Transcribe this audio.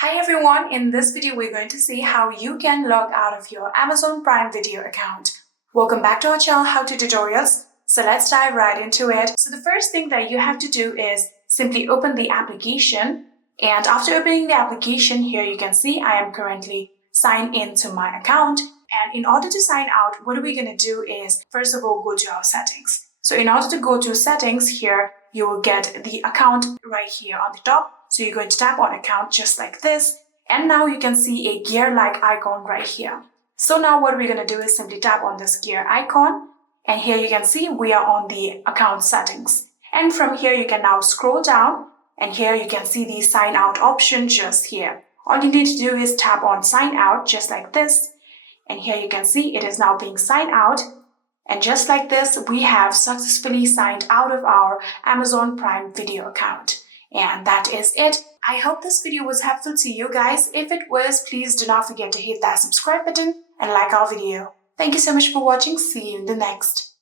Hi everyone, in this video we're going to see how you can log out of your Amazon Prime Video account. Welcome back to our channel How To Tutorials. So let's dive right into it. So the first thing that you have to do is simply open the application, and after opening the application, here you can see I am currently signed into my account. And in order to sign out, what we're going to do is first of all go to our settings. So in order to go to settings, here you will get the account right here on the top. So you're going to tap on account just like this, and now you can see a gear-like icon right here. So now what we're going to do is simply tap on this gear icon, and here you can see we are on the account settings. And from here you can now scroll down, and here you can see the sign out option just here. All you need to do is tap on sign out just like this, and here you can see it is now being signed out. And just like this, we have successfully signed out of our Amazon Prime Video account. And that is it. I hope this video was helpful to you guys. If it was, please do not forget to hit that subscribe button and like our video. Thank you so much for watching. See you in the next.